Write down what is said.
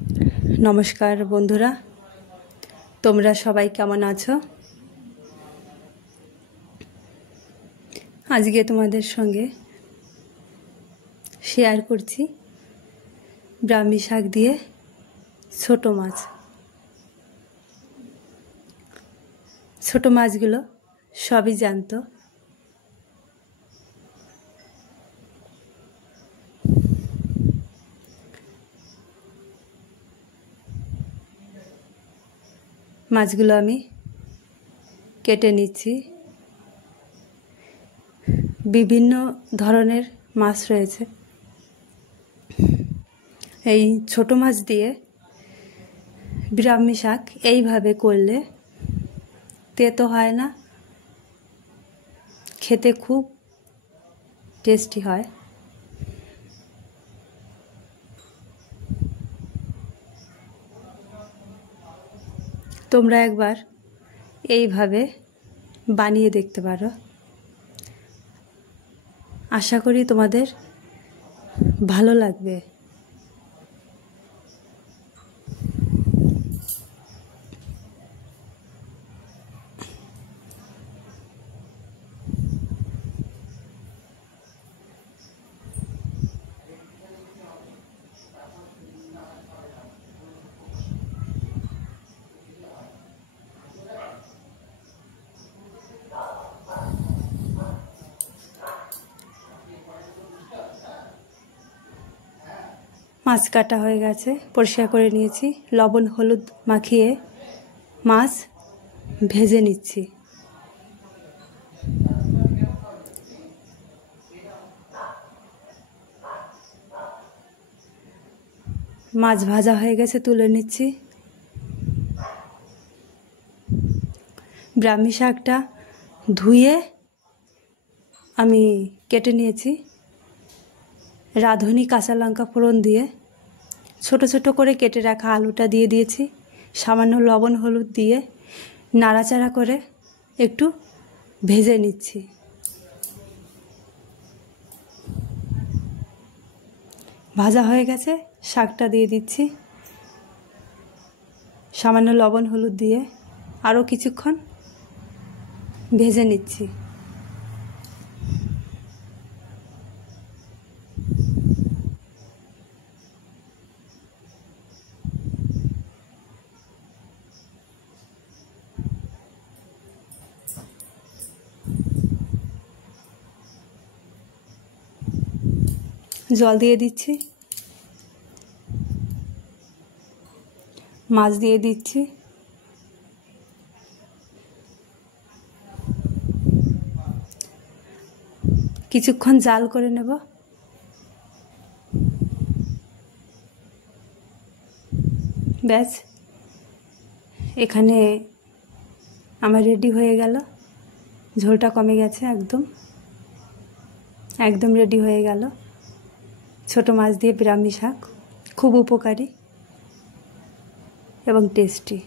नमस्कार बंधुरा तोमरा सबाई केमन आछो। आज के तुम्हादेर संगे शेयर करछि ब्राह्मी शाक दिए छोटो माछ। छोटो माछगुलो सबई जानतो माछगुलो आमी केटे निচ্ছি। विभिन्न धरनेर माछ रयेछे। এই ছোট মাছ দিয়ে ব্রাহ্মী শাক এইভাবে করলে তেতো হয় না, খেতে খুব টেস্টি হয়। তোমরা একবার এইভাবে বানিয়ে দেখতে পারো। আশা করি তোমাদের ভালো লাগবে। মাছ কাটা হয়ে গেছে, পরিষ্কার করে নিয়েছি। লবণ হলুদ মাখিয়ে মাছ ভেজে নিচ্ছি। মাছ ভাজা হয়ে গেছে, তুলে নিচ্ছি। ব্রাহ্মী শাকটা ধুয়ে আমি কেটে নিয়েছি। রাঁধুনি কাঁচা লঙ্কা ফোড়ন দিয়ে ছোট ছোট করে কেটে রাখা আলুটা দিয়ে দিয়েছি। সামান্য লবণ হলুদ দিয়ে নাড়াচাড়া করে একটু ভেজে নিচ্ছি। ভাজা হয়ে গেছে, শাকটা দিয়ে দিচ্ছি। সামান্য লবণ হলুদ দিয়ে আরও কিছুক্ষণ ভেজে নিচ্ছি। জল দিয়ে দিচ্ছি, মাছ দিয়ে দিচ্ছি। কিছুক্ষণ জাল করে নেব। ব্যাস, এখানে আমার রেডি হয়ে গেল। ঝোলটা কমে গেছে, একদম একদম রেডি হয়ে গেল। ছোট মাছ দিয়ে ব্রাহ্মী শাক খুব উপকারী এবং টেস্টি।